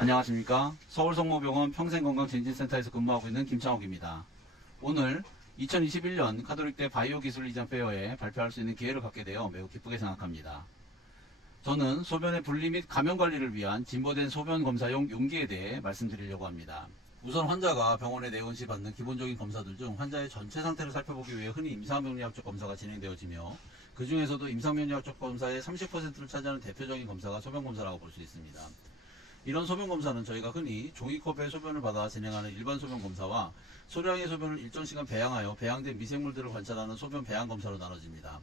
안녕하십니까. 서울성모병원 평생건강증진센터에서 근무하고 있는 김창욱입니다. 오늘 2021년 카톨릭대 바이오기술 이전 페어에 발표할 수 있는 기회를 갖게 되어 매우 기쁘게 생각합니다. 저는 소변의 분리 및 감염 관리를 위한 진보된 소변 검사용 용기에 대해 말씀드리려고 합니다. 우선 환자가 병원에 내원 시 받는 기본적인 검사들 중 환자의 전체 상태를 살펴보기 위해 흔히 임상병리학적 검사가 진행되어지며 그 중에서도 임상병리학적 검사의 30%를 차지하는 대표적인 검사가 소변검사라고 볼 수 있습니다. 이런 소변검사는 저희가 흔히 종이컵에 소변을 받아 진행하는 일반 소변검사와 소량의 소변을 일정 시간 배양하여 배양된 미생물들을 관찰하는 소변 배양검사로 나눠집니다.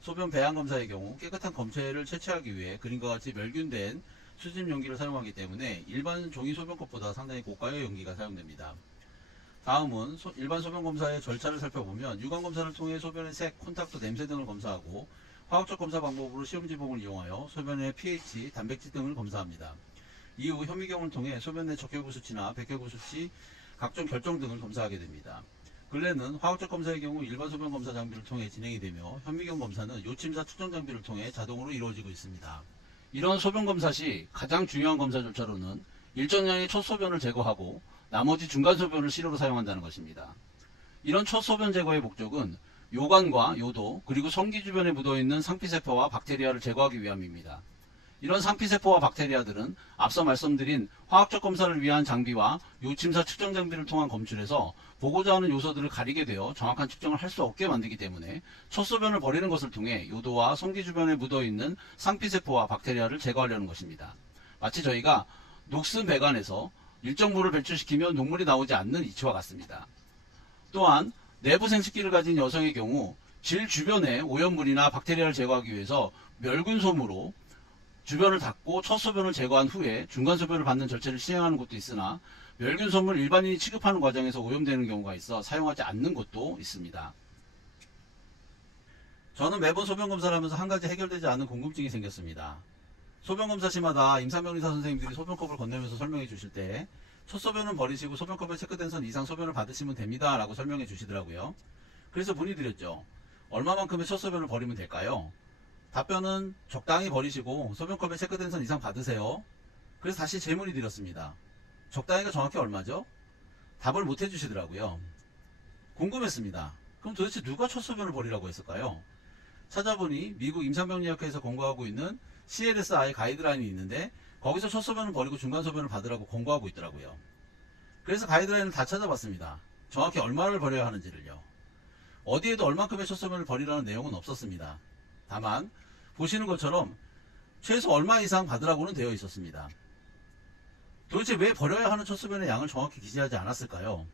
소변 배양검사의 경우 깨끗한 검체를 채취하기 위해 그림과 같이 멸균된 수집 용기를 사용하기 때문에 일반 종이 소변컵보다 상당히 고가의 용기가 사용됩니다. 다음은 일반 소변검사의 절차를 살펴보면 유관검사를 통해 소변의 색, 콘탁트, 냄새 등을 검사하고 화학적 검사 방법으로 시험지봉을 이용하여 소변의 pH, 단백질 등을 검사합니다. 이후 현미경을 통해 소변 내 적혈구 수치나 백혈구 수치, 각종 결정 등을 검사하게 됩니다. 근래는 화학적 검사의 경우 일반 소변 검사 장비를 통해 진행이 되며 현미경 검사는 요침사 측정 장비를 통해 자동으로 이루어지고 있습니다. 이런 소변 검사 시 가장 중요한 검사 절차로는 일정량의 첫 소변을 제거하고 나머지 중간 소변을 시료로 사용한다는 것입니다. 이런 첫 소변 제거의 목적은 요관과 요도 그리고 성기 주변에 묻어있는 상피세포와 박테리아를 제거하기 위함입니다. 이런 상피세포와 박테리아들은 앞서 말씀드린 화학적 검사를 위한 장비와 요침사 측정 장비를 통한 검출에서 보고자 하는 요소들을 가리게 되어 정확한 측정을 할 수 없게 만들기 때문에 첫 소변을 버리는 것을 통해 요도와 성기 주변에 묻어있는 상피세포와 박테리아를 제거하려는 것입니다. 마치 저희가 녹슨 배관에서 일정 부를 배출시키면 녹물이 나오지 않는 이치와 같습니다. 또한 내부 생식기를 가진 여성의 경우 질 주변에 오염물이나 박테리아를 제거하기 위해서 멸균솜으로 주변을 닦고 첫 소변을 제거한 후에 중간 소변을 받는 절차를 시행하는 곳도 있으나 멸균솜을 일반인이 취급하는 과정에서 오염되는 경우가 있어 사용하지 않는 곳도 있습니다. 저는 매번 소변검사를 하면서 한 가지 해결되지 않은 궁금증이 생겼습니다. 소변검사 시마다 임상병리사 선생님들이 소변컵을 건네면서 설명해 주실 때 첫 소변은 버리시고 소변컵에 체크된 선 이상 소변을 받으시면 됩니다 라고 설명해 주시더라고요. 그래서 문의드렸죠. 얼마만큼의 첫 소변을 버리면 될까요? 답변은 적당히 버리시고 소변컵에 체크된 선 이상 받으세요. 그래서 다시 질문이 드렸습니다. 적당히가 정확히 얼마죠? 답을 못 해주시더라고요. 궁금했습니다. 그럼 도대체 누가 첫 소변을 버리라고 했을까요? 찾아보니 미국 임상병리학회에서 권고하고 있는 CLSI 가이드라인이 있는데 거기서 첫 소변을 버리고 중간 소변을 받으라고 권고하고 있더라고요. 그래서 가이드라인을 다 찾아봤습니다. 정확히 얼마를 버려야 하는지를요. 어디에도 얼만큼의 첫 소변을 버리라는 내용은 없었습니다. 다만 보시는 것처럼 최소 얼마 이상 받으라고는 되어 있었습니다. 도대체 왜 버려야 하는 첫 소변의 양을 정확히 기재하지 않았을까요?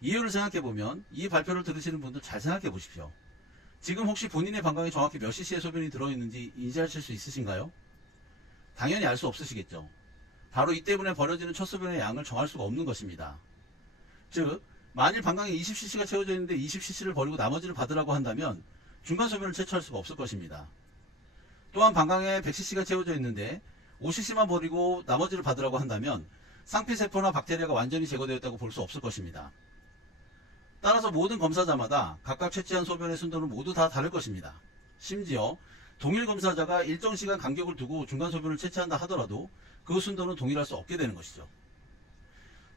이유를 생각해보면 이 발표를 들으시는 분들 잘 생각해 보십시오. 지금 혹시 본인의 방광에 정확히 몇 cc의 소변이 들어있는지 인지하실 수 있으신가요? 당연히 알 수 없으시겠죠. 바로 이 때문에 버려지는 첫 소변의 양을 정할 수가 없는 것입니다. 즉 만일 방광에 20cc가 채워져 있는데 20cc를 버리고 나머지를 받으라고 한다면 중간 소변을 채취할 수가 없을 것입니다. 또한 방광에 100cc가 채워져 있는데 5cc만 버리고 나머지를 받으라고 한다면 상피세포나 박테리아가 완전히 제거되었다고 볼 수 없을 것입니다. 따라서 모든 검사자마다 각각 채취한 소변의 순도는 모두 다 다를 것입니다. 심지어 동일 검사자가 일정 시간 간격을 두고 중간 소변을 채취한다 하더라도 그 순도는 동일할 수 없게 되는 것이죠.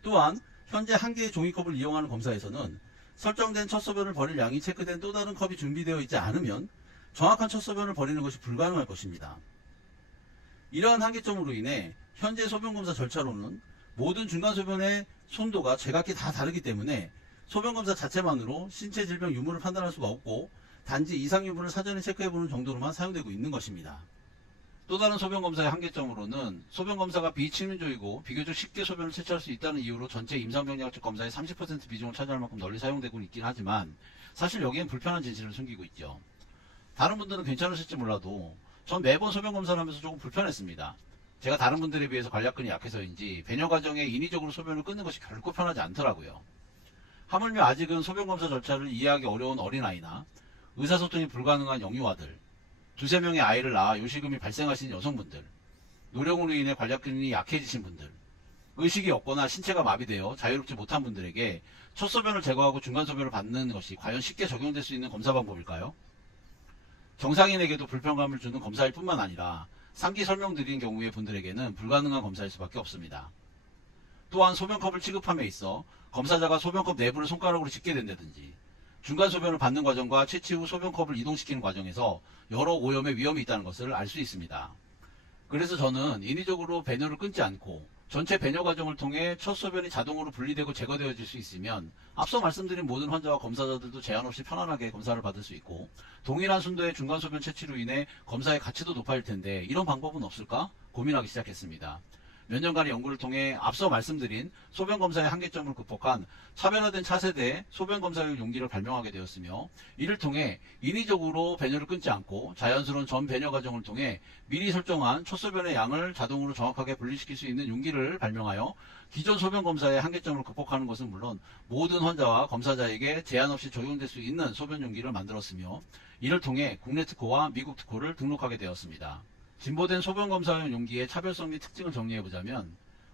또한 현재 한 개의 종이컵을 이용하는 검사에서는 설정된 첫 소변을 버릴 양이 체크된 또 다른 컵이 준비되어 있지 않으면 정확한 첫 소변을 버리는 것이 불가능할 것입니다. 이러한 한계점으로 인해 현재 소변검사 절차로는 모든 중간 소변의 손도가 제각기 다 다르기 때문에 소변검사 자체만으로 신체 질병 유무를 판단할 수가 없고 단지 이상 유무를 사전에 체크해보는 정도로만 사용되고 있는 것입니다. 또 다른 소변검사의 한계점으로는 소변검사가 비치민조이고 비교적 쉽게 소변을 채취할 수 있다는 이유로 전체 임상병리학적 검사의 30% 비중을 차지할 만큼 널리 사용되고 있긴 하지만 사실 여기엔 불편한 진실을 숨기고 있죠. 다른 분들은 괜찮으실지 몰라도 전 매번 소변검사를 하면서 조금 불편했습니다. 제가 다른 분들에 비해서 관략근이 약해서인지 배뇨 과정에 인위적으로 소변을 끊는 것이 결코 편하지 않더라고요. 하물며 아직은 소변검사 절차를 이해하기 어려운 어린아이나 의사소통이 불가능한 영유아들, 두세 명의 아이를 낳아 요실금이 발생하신 여성분들, 노령으로 인해 관략근이 약해지신 분들, 의식이 없거나 신체가 마비되어 자유롭지 못한 분들에게 첫 소변을 제거하고 중간 소변을 받는 것이 과연 쉽게 적용될 수 있는 검사 방법일까요? 정상인에게도 불편감을 주는 검사일 뿐만 아니라 상기 설명드린 경우의 분들에게는 불가능한 검사일 수밖에 없습니다. 또한 소변컵을 취급함에 있어 검사자가 소변컵 내부를 손가락으로 짚게 된다든지 중간 소변을 받는 과정과 채취 후 소변컵을 이동시키는 과정에서 여러 오염의 위험이 있다는 것을 알 수 있습니다. 그래서 저는 인위적으로 배뇨를 끊지 않고 전체 배뇨 과정을 통해 첫 소변이 자동으로 분리되고 제거되어질 수 있으면 앞서 말씀드린 모든 환자와 검사자들도 제한 없이 편안하게 검사를 받을 수 있고 동일한 순도의 중간 소변 채취로 인해 검사의 가치도 높아질 텐데 이런 방법은 없을까 고민하기 시작했습니다. 몇 년간의 연구를 통해 앞서 말씀드린 소변검사의 한계점을 극복한 차별화된 차세대 소변검사용 용기를 발명하게 되었으며 이를 통해 인위적으로 배뇨를 끊지 않고 자연스러운 전 배뇨 과정을 통해 미리 설정한 첫소변의 양을 자동으로 정확하게 분리시킬 수 있는 용기를 발명하여 기존 소변검사의 한계점을 극복하는 것은 물론 모든 환자와 검사자에게 제한 없이 적용될 수 있는 소변 용기를 만들었으며 이를 통해 국내 특허와 미국 특허를 등록하게 되었습니다. 진보된 소변검사용 용기의 차별성 및 특징을 정리해보자면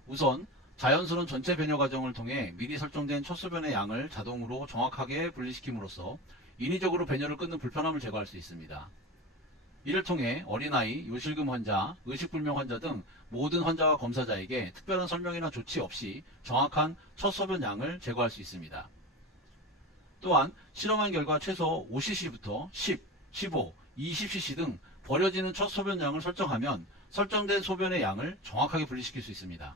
우선 자연스러운 전체 배뇨 과정을 통해 미리 설정된 첫소변의 양을 자동으로 정확하게 분리시킴으로써 인위적으로 배뇨를 끊는 불편함을 제거할 수 있습니다. 이를 통해 어린아이, 요실금 환자, 의식불명 환자 등 모든 환자와 검사자에게 특별한 설명이나 조치 없이 정확한 첫소변 양을 제거할 수 있습니다. 또한 실험한 결과 최소 5cc부터 10, 15, 20cc 등 버려지는 첫 소변량을 설정하면 설정된 소변의 양을 정확하게 분리시킬 수 있습니다.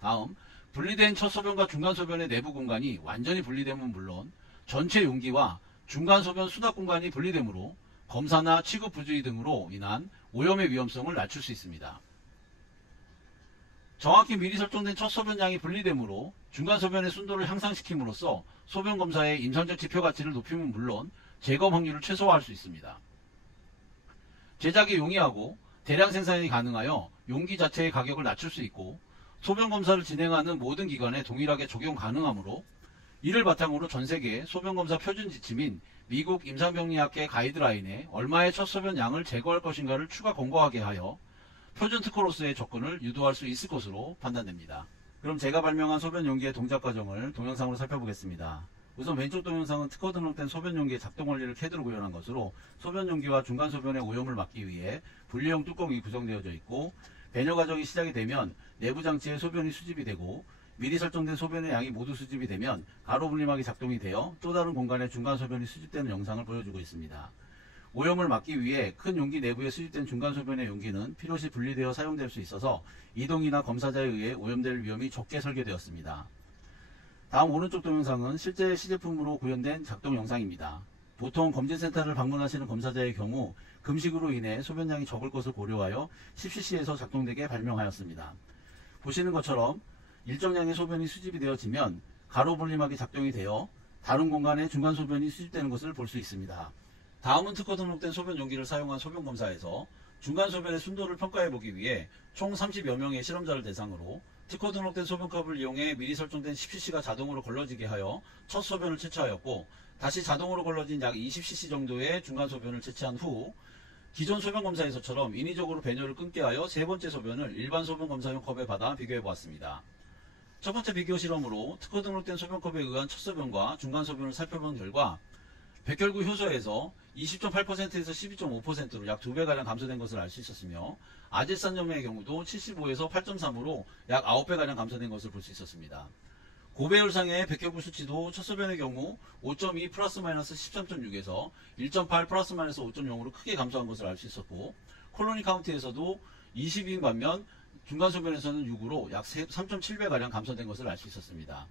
다음, 분리된 첫 소변과 중간 소변의 내부 공간이 완전히 분리되면 물론 전체 용기와 중간 소변 수납 공간이 분리되므로 검사나 취급 부주의 등으로 인한 오염의 위험성을 낮출 수 있습니다. 정확히 미리 설정된 첫 소변량이 분리되므로 중간 소변의 순도를 향상시킴으로써 소변 검사의 임상적 지표 가치를 높이면 물론 재검 확률을 최소화할 수 있습니다. 제작이 용이하고 대량 생산이 가능하여 용기 자체의 가격을 낮출 수 있고 소변검사를 진행하는 모든 기관에 동일하게 적용 가능하므로 이를 바탕으로 전세계 소변검사 표준 지침인 미국 임상병리학회 가이드라인에 얼마의 첫 소변 양을 제거할 것인가를 추가 권고하게 하여 표준 특허로서의 접근을 유도할 수 있을 것으로 판단됩니다. 그럼 제가 발명한 소변 용기의 동작 과정을 동영상으로 살펴보겠습니다. 우선 왼쪽 동영상은 특허 등록된 소변용기의 작동 원리를 캐드로 구현한 것으로 소변용기와 중간 소변의 오염을 막기 위해 분리형 뚜껑이 구성되어져 있고 배뇨 과정이 시작이 되면 내부 장치에 소변이 수집이 되고 미리 설정된 소변의 양이 모두 수집이 되면 가로 분리막이 작동이 되어 또 다른 공간에 중간 소변이 수집되는 영상을 보여주고 있습니다. 오염을 막기 위해 큰 용기 내부에 수집된 중간 소변의 용기는 필요시 분리되어 사용될 수 있어서 이동이나 검사자에 의해 오염될 위험이 적게 설계되었습니다. 다음 오른쪽 동영상은 실제 시제품으로 구현된 작동 영상입니다. 보통 검진센터를 방문하시는 검사자의 경우 금식으로 인해 소변량이 적을 것을 고려하여 10cc에서 작동되게 발명하였습니다. 보시는 것처럼 일정량의 소변이 수집이 되어지면 가로 분리막이 작동이 되어 다른 공간에 중간 소변이 수집되는 것을 볼 수 있습니다. 다음은 특허 등록된 소변 용기를 사용한 소변검사에서 중간 소변의 순도를 평가해보기 위해 총 30여 명의 실험자를 대상으로 특허 등록된 소변컵을 이용해 미리 설정된 10cc가 자동으로 걸러지게 하여 첫 소변을 채취하였고 다시 자동으로 걸러진 약 20cc 정도의 중간 소변을 채취한 후 기존 소변검사에서처럼 인위적으로 배뇨를 끊게 하여 세 번째 소변을 일반 소변검사용 컵에 받아 비교해보았습니다. 첫 번째 비교 실험으로 특허 등록된 소변컵에 의한 첫 소변과 중간 소변을 살펴본 결과 백혈구 효소에서 20.8%에서 12.5%로 약 2배가량 감소된 것을 알 수 있었으며 아질산염의 경우도 75에서 8.3으로 약 9배가량 감소된 것을 볼 수 있었습니다. 고배율상의 백혈구 수치도 첫 소변의 경우 5.2 플러스 마이너스 13.6에서 1.8 플러스 마이너스 5.0으로 크게 감소한 것을 알 수 있었고 콜로니 카운트에서도 20인 반면 중간 소변에서는 6으로 약 3.7배가량 감소된 것을 알 수 있었습니다.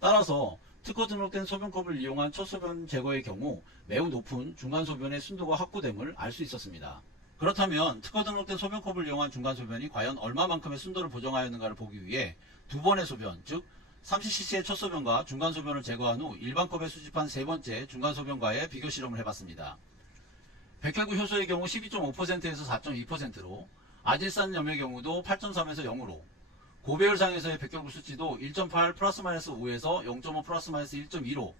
따라서 특허 등록된 소변컵을 이용한 첫 소변 제거의 경우 매우 높은 중간 소변의 순도가 확보됨을 알 수 있었습니다. 그렇다면 특허 등록된 소변컵을 이용한 중간 소변이 과연 얼마만큼의 순도를 보정하였는가를 보기 위해 두 번의 소변, 즉 30cc의 첫 소변과 중간 소변을 제거한 후 일반 컵에 수집한 세 번째 중간 소변과의 비교 실험을 해봤습니다. 백혈구 효소의 경우 12.5%에서 4.2%로 아질산염의 경우도 8.3에서 0으로 고배율상에서의 백혈구 수치도 1.8 플러스 마이너스 5에서 0.5 플러스 마이너스 1.2로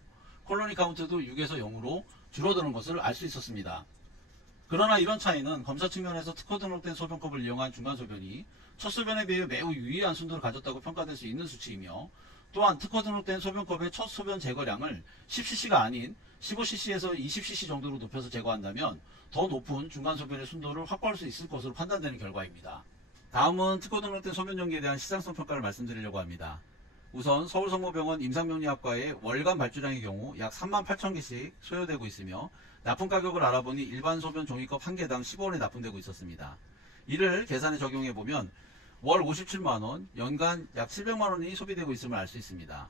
콜로니 카운트도 6에서 0으로 줄어드는 것을 알 수 있었습니다. 그러나 이런 차이는 검사 측면에서 특허 등록된 소변컵을 이용한 중간 소변이 첫 소변에 비해 매우 유의한 순도를 가졌다고 평가될 수 있는 수치이며 또한 특허 등록된 소변컵의 첫 소변 제거량을 10cc가 아닌 15cc에서 20cc 정도로 높여서 제거한다면 더 높은 중간소변의 순도를 확보할 수 있을 것으로 판단되는 결과입니다. 다음은 특허 등록된 소변용기에 대한 시장성 평가를 말씀드리려고 합니다. 우선 서울성모병원 임상명리학과의 월간 발주량의 경우 약 38,000개씩 소요되고 있으며 납품 가격을 알아보니 일반 소변 종이컵 1개당 15원에 납품되고 있었습니다. 이를 계산에 적용해보면 월 57만원, 연간 약 700만원이 소비되고 있음을 알 수 있습니다.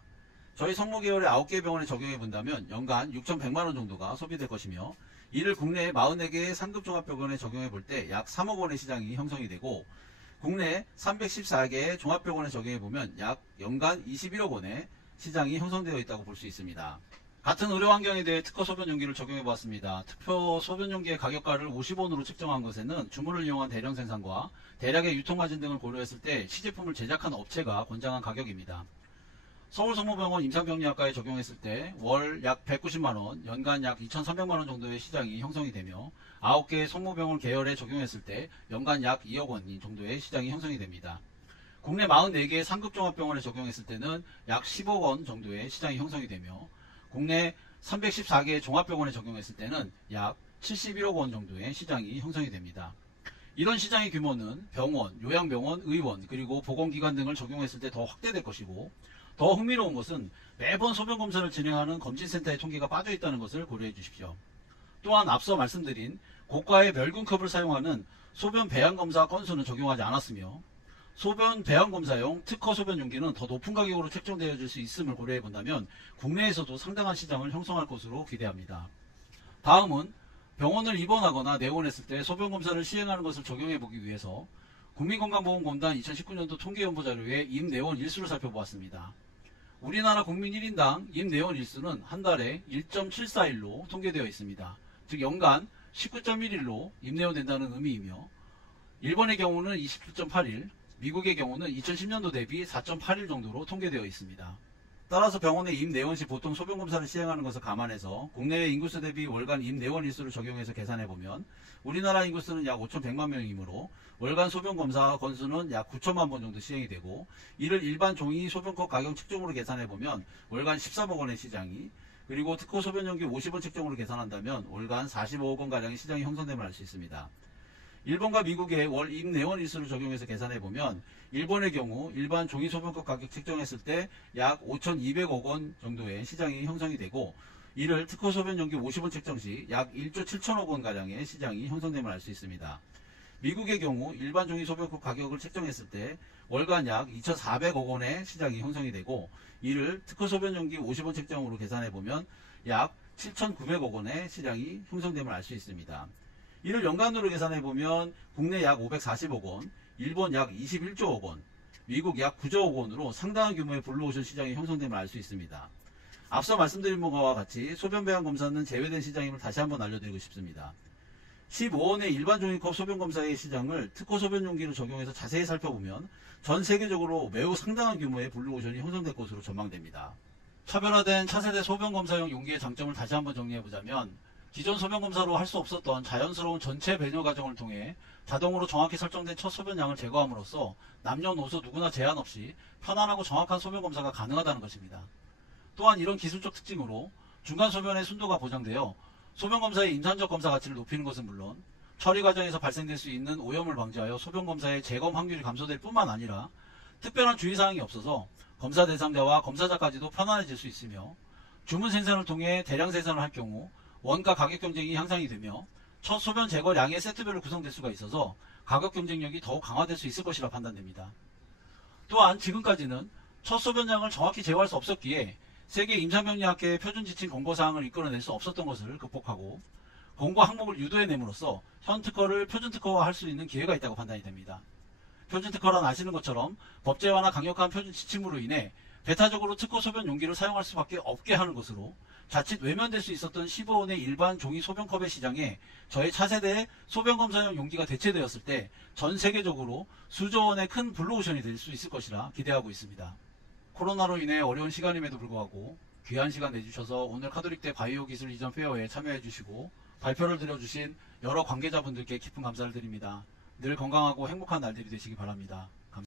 저희 성모계열의 9개의 병원에 적용해본다면 연간 6,100만원 정도가 소비될 것이며 이를 국내 44개의 상급종합병원에 적용해볼 때 약 3억 원의 시장이 형성이 되고 국내 314개의 종합병원에 적용해보면 약 연간 21억 원의 시장이 형성되어 있다고 볼 수 있습니다. 같은 의료환경에 대해 특허 소변용기를 적용해보았습니다. 특허 소변용기의 가격가를 50원으로 측정한 것에는 주문을 이용한 대량 생산과 대량의 유통마진 등을 고려했을 때 시제품을 제작한 업체가 권장한 가격입니다. 서울성모병원 임상병리학과에 적용했을 때 월 약 190만원, 연간 약 2,300만원 정도의 시장이 형성이 되며 9개의 성모병원 계열에 적용했을 때 연간 약 2억 원 정도의 시장이 형성이 됩니다. 국내 44개의 상급종합병원에 적용했을 때는 약 10억 원 정도의 시장이 형성이 되며 국내 314개의 종합병원에 적용했을 때는 약 71억 원 정도의 시장이 형성이 됩니다. 이런 시장의 규모는 병원, 요양병원, 의원, 그리고 보건기관 등을 적용했을 때 더 확대될 것이고 더 흥미로운 것은 매번 소변검사를 진행하는 검진센터의 통계가 빠져있다는 것을 고려해 주십시오. 또한 앞서 말씀드린 고가의 멸균컵을 사용하는 소변 배양검사 건수는 적용하지 않았으며 소변 배양검사용 특허 소변용기는 더 높은 가격으로 책정되어질 수 있음을 고려해 본다면 국내에서도 상당한 시장을 형성할 것으로 기대합니다. 다음은 병원을 입원하거나 내원했을 때 소변검사를 시행하는 것을 적용해 보기 위해서 국민건강보험공단 2019년도 통계연보 자료의 임내원 일수를 살펴보았습니다. 우리나라 국민 1인당 임내원 일수는 한 달에 1.741로 통계되어 있습니다. 즉 연간 19.1일로 임내원된다는 의미이며 일본의 경우는 29.8일, 미국의 경우는 2010년도 대비 4.8일 정도로 통계되어 있습니다. 따라서 병원에 임내원 시 보통 소변검사를 시행하는 것을 감안해서 국내의 인구수 대비 월간 임내원 일수를 적용해서 계산해보면 우리나라 인구수는 약 5,100만 명이므로 월간 소변검사 건수는 약 9천만 번 정도 시행이 되고 이를 일반 종이 소변컵 가격 측정으로 계산해보면 월간 13억 원의 시장이 그리고 특허 소변용기 50원 측정으로 계산한다면 월간 45억 원가량의 시장이 형성됨을 알 수 있습니다. 일본과 미국의 월 임내원 일수를 적용해서 계산해보면 일본의 경우 일반 종이 소변컵 가격 측정했을 때 약 5,200억 원 정도의 시장이 형성이 되고 이를 특허 소변용기 50원 측정 시 약 1조 7천억 원가량의 시장이 형성됨을 알 수 있습니다. 미국의 경우 일반 종이 소변컵 가격을 책정했을 때 월간 약 2,400억 원의 시장이 형성이 되고 이를 특허 소변용기 50원 책정으로 계산해보면 약 7,900억 원의 시장이 형성됨을 알 수 있습니다. 이를 연간으로 계산해보면 국내 약 540억 원, 일본 약 21조억 원, 미국 약 9조억 원으로 상당한 규모의 블루오션 시장이 형성됨을 알 수 있습니다. 앞서 말씀드린 바와 같이 소변배양 검사는 제외된 시장임을 다시 한번 알려드리고 싶습니다. 15원의 일반 종이컵 소변검사의 시장을 특허 소변용기를 적용해서 자세히 살펴보면 전 세계적으로 매우 상당한 규모의 블루오션이 형성될 것으로 전망됩니다. 차별화된 차세대 소변검사용 용기의 장점을 다시 한번 정리해보자면 기존 소변검사로 할 수 없었던 자연스러운 전체 배뇨 과정을 통해 자동으로 정확히 설정된 첫 소변량을 제거함으로써 남녀노소 누구나 제한 없이 편안하고 정확한 소변검사가 가능하다는 것입니다. 또한 이런 기술적 특징으로 중간 소변의 순도가 보장되어 소변검사의 임산적 검사 가치를 높이는 것은 물론 처리 과정에서 발생될 수 있는 오염을 방지하여 소변검사의 재검 확률이 감소될 뿐만 아니라 특별한 주의사항이 없어서 검사 대상자와 검사자까지도 편안해질 수 있으며 주문 생산을 통해 대량 생산을 할 경우 원가 가격 경쟁이 향상이 되며 첫 소변 제거량의 세트별로 구성될 수가 있어서 가격 경쟁력이 더욱 강화될 수 있을 것이라 판단됩니다. 또한 지금까지는 첫 소변량을 정확히 제거할 수 없었기에 세계 임상병리학회의 표준 지침 권고사항을 이끌어낼 수 없었던 것을 극복하고 권고 항목을 유도해냄으로써 현 특허를 표준 특허화할 수 있는 기회가 있다고 판단이 됩니다. 표준 특허란 아시는 것처럼 법제화나 강력한 표준 지침으로 인해 배타적으로 특허 소변 용기를 사용할 수밖에 없게 하는 것으로 자칫 외면될 수 있었던 15원의 일반 종이 소변컵의 시장에 저희 차세대의 소변검사용 용기가 대체되었을 때 전 세계적으로 수조 원의 큰 블루오션이 될 수 있을 것이라 기대하고 있습니다. 코로나로 인해 어려운 시간임에도 불구하고 귀한 시간 내주셔서 오늘 카톨릭대 바이오 기술 이전 페어에 참여해주시고 발표를 들려주신 여러 관계자분들께 깊은 감사를 드립니다. 늘 건강하고 행복한 날들이 되시기 바랍니다.